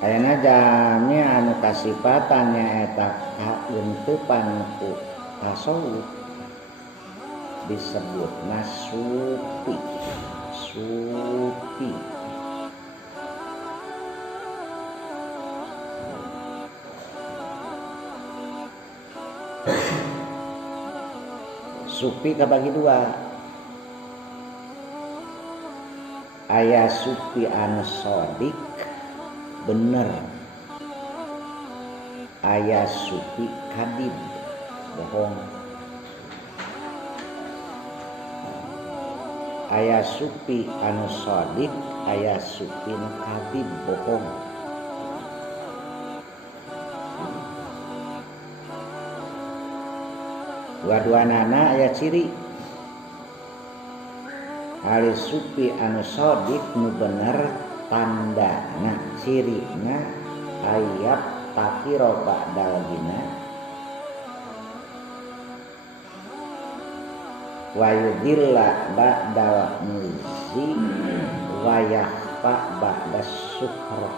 Ayeuna jami anu kasipatannya eta kauntupan ku tasawuf disebutna sufi. Sufi. Sufi kabagi dua. Aya sufi anu sodik bener, aya sufi kadib bohong. Aya sufi anu sodik, aya sufi kadib bohong. Dua-duanana aya ciri. Ari sufi anu sodik nu bener tandana cirina ayat takiro ba'dal gina wa yudilla ba'dal muzi wa yakhfa ba'das sukra.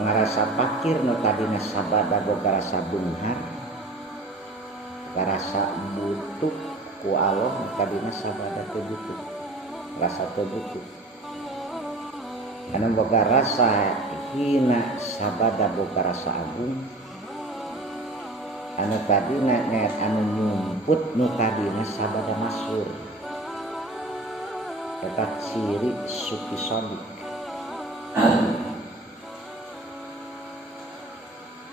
Ngarasa fakir nu tadina sabada boga rasa beunghar, rasa butuh ku Allah tadina sabada teu butuh, rasa teu butuh. Anu boga rasa hina sabada boga rasa agung, anu tadina nyaet anu nyumput nu tadina sabada masyhur. Eta ciri sufi sodik.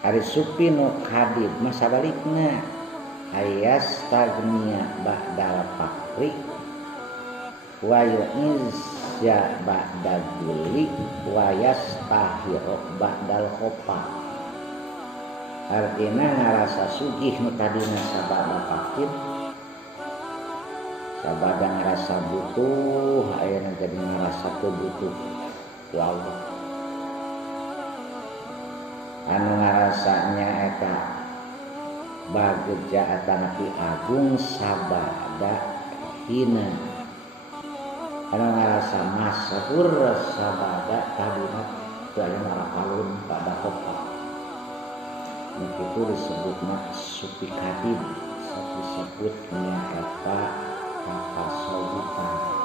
Ari sufi nu kadib mah sabalikna, ayastagniya ba'dal fakri wa yu'izza ba'dal duli wa yastahiru ba'dal khofa. Artina ngarasa sugih nu tadina sabada fakir, sabada ngarasa butuh, ayeuna jadi ngarasa teu butuh ku Allah. Anu ngarasanya eta bagja atanapi agung sabada hina, anu ngarasa masyhur sabada tadina teu aya ngarakalun pada khofa. Itu disebutna sufi kadib, disebutnya eta tasawufan.